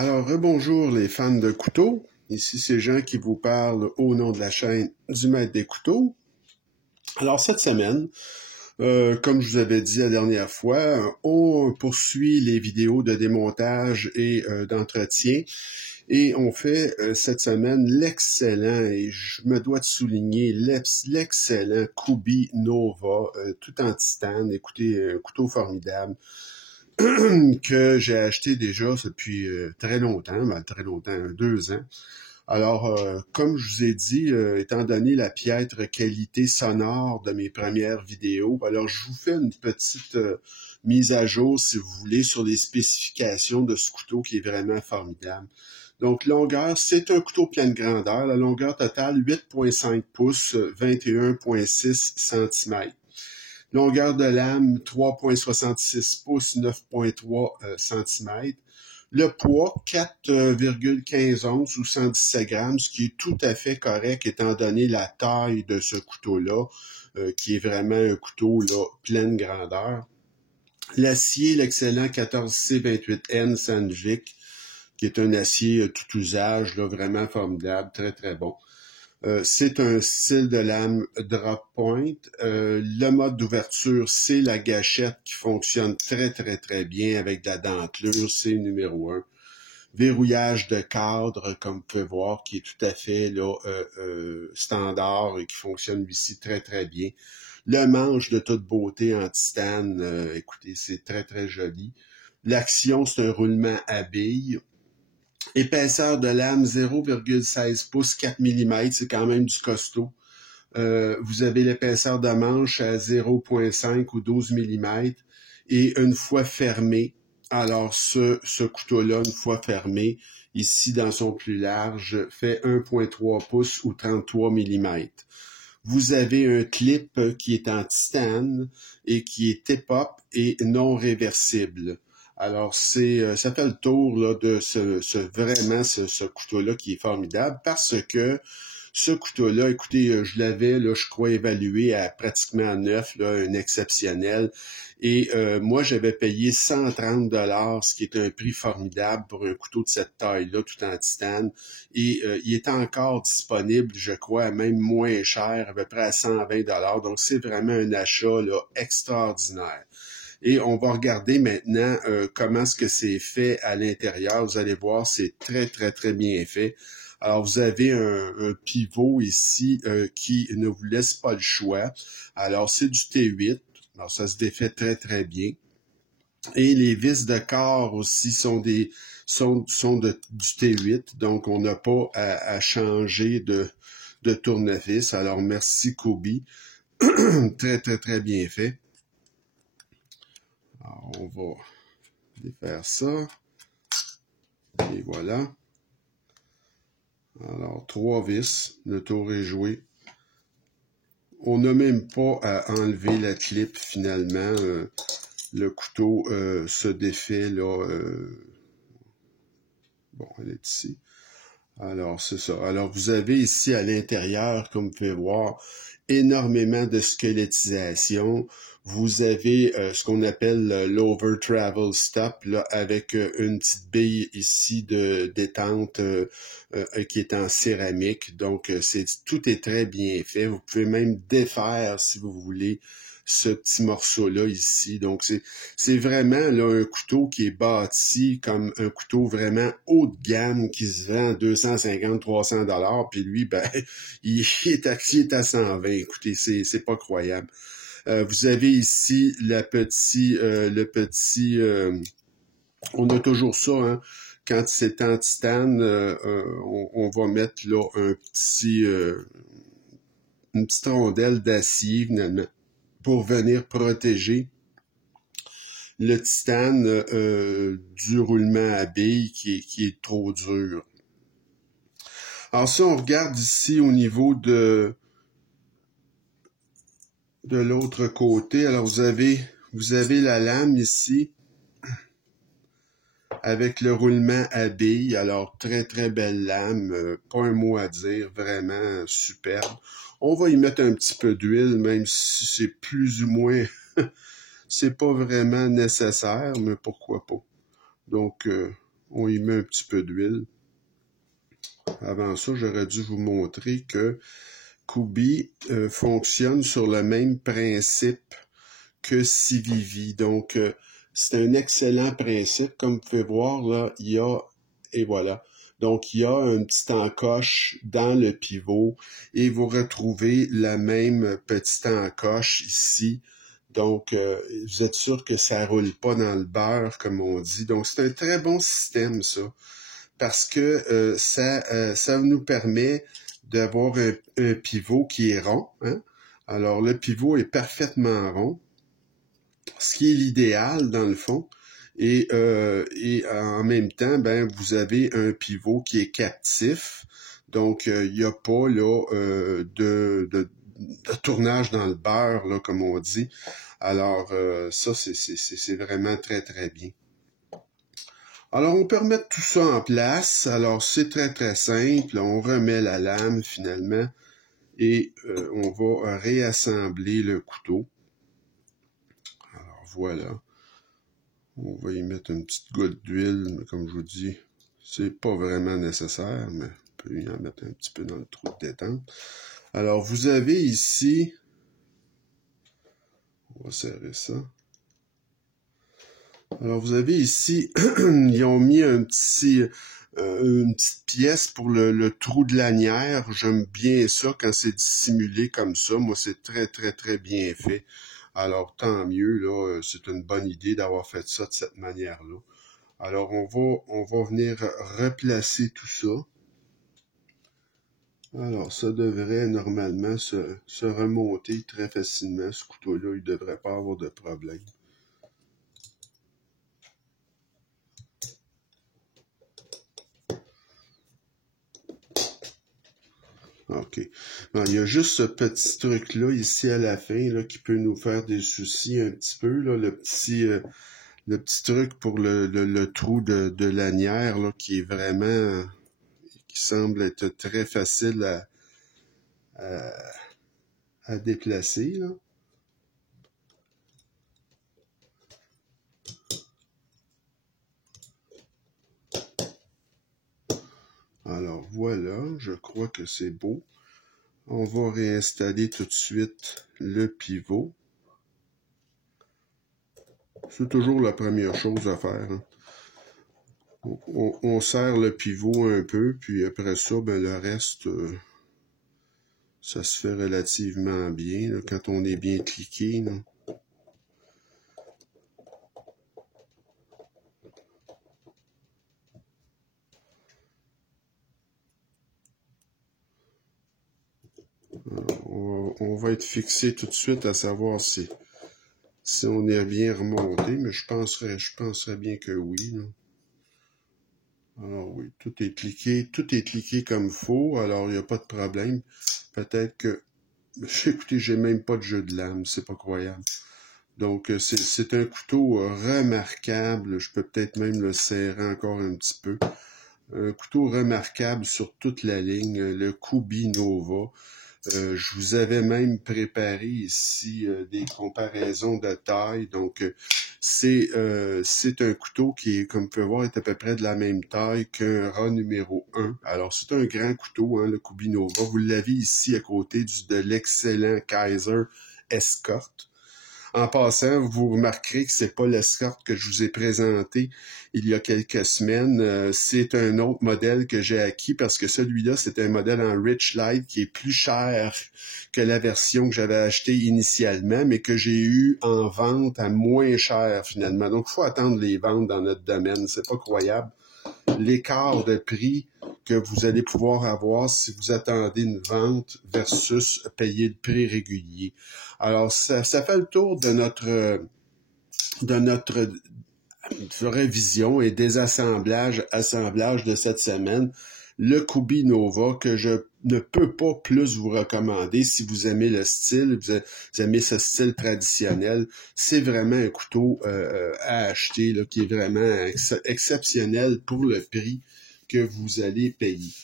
Alors, rebonjour les fans de couteaux. Ici, c'est Jean qui vous parle au nom de la chaîne du Maître des couteaux. Alors, cette semaine, comme je vous avais dit la dernière fois, on poursuit les vidéos de démontage et d'entretien. Et on fait cette semaine l'excellent, et je me dois de souligner, l'excellent Kubey Nova, tout en titane. Écoutez, un couteau formidable que j'ai acheté déjà depuis très longtemps, 2 ans. Alors, comme je vous ai dit, étant donné la piètre qualité sonore de mes premières vidéos, alors je vous fais une petite mise à jour, si vous voulez, sur les spécifications de ce couteau qui est vraiment formidable. Donc, longueur, c'est un couteau pleine grandeur. La longueur totale, 8,5 pouces, 21,6 cm. Longueur de lame, 3,66 pouces, 9,3 cm. Le poids, 4,15 onces ou 117 grammes, ce qui est tout à fait correct étant donné la taille de ce couteau-là, qui est vraiment un couteau là, pleine grandeur. L'acier, l'excellent 14C28N Sandvik, qui est un acier tout usage, là, vraiment formidable, très très bon. C'est un style de lame drop point. Le mode d'ouverture, c'est la gâchette qui fonctionne très très très bien avec de la dentelure, c'est numéro 1. Verrouillage de cadre, comme vous pouvez voir, qui est tout à fait là, standard et qui fonctionne ici très très bien. Le manche de toute beauté en titane, écoutez, c'est très très joli. L'action, c'est un roulement à billes. Épaisseur de lame 0,16 pouces, 4 mm, c'est quand même du costaud. Vous avez l'épaisseur de manche à 0,5 ou 12 mm. Et une fois fermé, alors ce couteau-là, une fois fermé, ici dans son plus large, fait 1,3 pouces ou 33 mm. Vous avez un clip qui est en titane et qui est tip-up et non réversible. Alors, ça fait le tour là, de ce couteau-là qui est formidable parce que ce couteau-là, écoutez, je l'avais, là, je crois, évalué à pratiquement neuf, là, un exceptionnel. Et moi, j'avais payé 130 $, ce qui est un prix formidable pour un couteau de cette taille-là, tout en titane. Et il est encore disponible, je crois, même moins cher, à peu près à 120 $. Donc, c'est vraiment un achat là, extraordinaire. Et on va regarder maintenant comment est-ce que c'est fait à l'intérieur. Vous allez voir, c'est très, très, très bien fait. Alors, vous avez un pivot ici qui ne vous laisse pas le choix. Alors, c'est du T8. Alors, ça se défait très, très bien. Et les vis de corps aussi sont du T8. Donc, on n'a pas à changer de tournevis. Alors, merci Kubey. Très, très, très bien fait. Alors, on va défaire ça. Et voilà. Alors, 3 vis. Le tour est joué. On n'a même pas à enlever la clip finalement. Le couteau se défait là. Bon, elle est ici. Alors, c'est ça. Alors, vous avez ici à l'intérieur, comme vous pouvez voir, énormément de squelettisation. Vous avez ce qu'on appelle l'over travel stop là, avec une petite bille ici de détente qui est en céramique. Donc, tout est très bien fait. Vous pouvez même défaire, si vous voulez, ce petit morceau-là ici. Donc, c'est vraiment là un couteau qui est bâti comme un couteau vraiment haut de gamme qui se vend à 250-300 $. Puis lui, ben, il est à 120. Écoutez, c'est pas croyable. Vous avez ici le petit, on a toujours ça, hein. Quand c'est en titane, on va mettre là une petite rondelle d'acier finalement pour venir protéger le titane du roulement à billes qui est trop dur. Alors si on regarde ici au niveau de l'autre côté, alors vous avez la lame ici avec le roulement à billes. Alors très très belle lame, pas un mot à dire, vraiment superbe. On va y mettre un petit peu d'huile, même si c'est plus ou moins c'est pas vraiment nécessaire, mais pourquoi pas. Donc On y met un petit peu d'huile. Avant ça, j'aurais dû vous montrer que Kubi fonctionne sur le même principe que Civivi. Donc, c'est un excellent principe. Comme vous pouvez voir, là, il y a, et voilà. Donc, il y a une petite encoche dans le pivot et vous retrouvez la même petite encoche ici. Donc, vous êtes sûr que ça roule pas dans le beurre, comme on dit. Donc, c'est un très bon système, ça, parce que ça nous permet d'avoir un pivot qui est rond. Hein? Alors, le pivot est parfaitement rond, ce qui est l'idéal, dans le fond. Et en même temps, ben, vous avez un pivot qui est captif. Donc, il n'y a pas là, de tournage dans le beurre, là, comme on dit. Alors, ça, c'est vraiment très, très bien. Alors, on peut remettre tout ça en place. Alors, c'est très, très simple. On remet la lame, finalement, et on va réassembler le couteau. Alors, voilà. On va y mettre une petite goutte d'huile, mais comme je vous dis, c'est pas vraiment nécessaire, mais on peut y en mettre un petit peu dans le trou de détente. Alors, vous avez ici, on va serrer ça. Alors, vous avez ici, ils ont mis une petite pièce pour le trou de lanière. J'aime bien ça quand c'est dissimulé comme ça. Moi, c'est très, très, très bien fait. Alors, tant mieux, là, c'est une bonne idée d'avoir fait ça de cette manière-là. Alors, on va venir replacer tout ça. Alors, ça devrait normalement se remonter très facilement. Ce couteau-là, il ne devrait pas avoir de problème. OK. Bon, il y a juste ce petit truc-là, ici à la fin, là, qui peut nous faire des soucis un petit peu, là, le petit truc pour le trou de lanière, là, qui est vraiment, qui semble être très facile à déplacer, là. Alors voilà, je crois que c'est beau. On va réinstaller tout de suite le pivot. C'est toujours la première chose à faire. Hein. On serre le pivot un peu, puis après ça, ben, le reste, ça se fait relativement bien là, quand on est bien cliqué. Là. Alors, on va être fixé tout de suite à savoir si on est bien remonté, mais je penserais bien que oui. Là. Alors oui, tout est cliqué comme il faut, alors il n'y a pas de problème. Peut-être que, écoutez, j'ai même pas de jeu de lame, c'est pas croyable. Donc, c'est un couteau remarquable, je peux peut-être même le serrer encore un petit peu. Un couteau remarquable sur toute la ligne, le Kubi Nova. Je vous avais même préparé ici des comparaisons de taille. Donc, c'est un couteau qui, comme vous pouvez voir, est à peu près de la même taille qu'un rat numéro 1. Alors, c'est un grand couteau, hein, le Kubi Nova. Vous l'avez ici à côté de l'excellent Kaiser Escort. En passant, vous remarquerez que c'est pas l'Escort que je vous ai présenté il y a quelques semaines. C'est un autre modèle que j'ai acquis parce que celui-là, c'est un modèle en Rich Light qui est plus cher que la version que j'avais achetée initialement, mais que j'ai eu en vente à moins cher finalement. Donc, il faut attendre les ventes dans notre domaine. C'est pas croyable. L'écart de prix que vous allez pouvoir avoir si vous attendez une vente versus payer le prix régulier. Alors, ça fait le tour de notre révision et désassemblage, assemblage de cette semaine. Le Kubi Nova que je ne peux pas plus vous recommander si vous aimez le style, vous aimez ce style traditionnel. C'est vraiment un couteau à acheter là, qui est vraiment exceptionnel pour le prix que vous allez payer.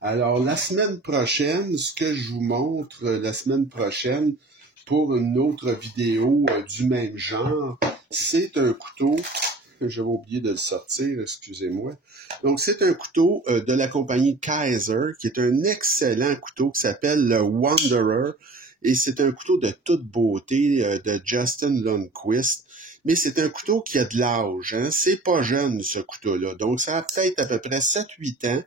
Alors, la semaine prochaine, ce que je vous montre la semaine prochaine pour une autre vidéo du même genre, c'est un couteau J'avais oublié de le sortir, excusez-moi. Donc, c'est un couteau de la compagnie Kaiser, qui est un excellent couteau qui s'appelle le Wanderer. Et c'est un couteau de toute beauté de Justin Lundquist. Mais c'est un couteau qui a de l'âge. Hein? C'est pas jeune, ce couteau-là. Donc, ça a peut-être à peu près 7-8 ans.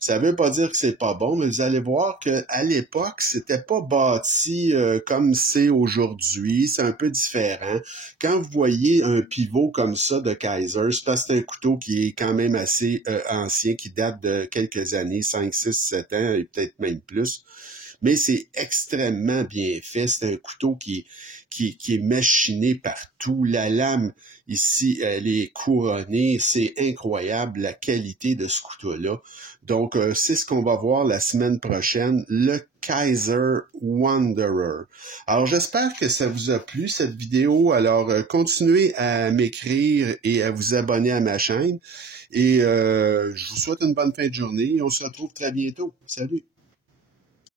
Ça veut pas dire que c'est pas bon, mais vous allez voir qu'à l'époque, c'était pas bâti comme c'est aujourd'hui. C'est un peu différent. Quand vous voyez un pivot comme ça de Kaiser, c'est parce que c'est un couteau qui est quand même assez ancien, qui date de quelques années, 5, 6, 7 ans et peut-être même plus. Mais c'est extrêmement bien fait. C'est un couteau qui est machiné partout. La lame, ici, elle est couronnée. C'est incroyable, la qualité de ce couteau-là. Donc, c'est ce qu'on va voir la semaine prochaine, le Kaiser Wanderer. Alors, j'espère que ça vous a plu, cette vidéo. Alors, continuez à m'écrire et à vous abonner à ma chaîne. Et je vous souhaite une bonne fin de journée. On se retrouve très bientôt. Salut!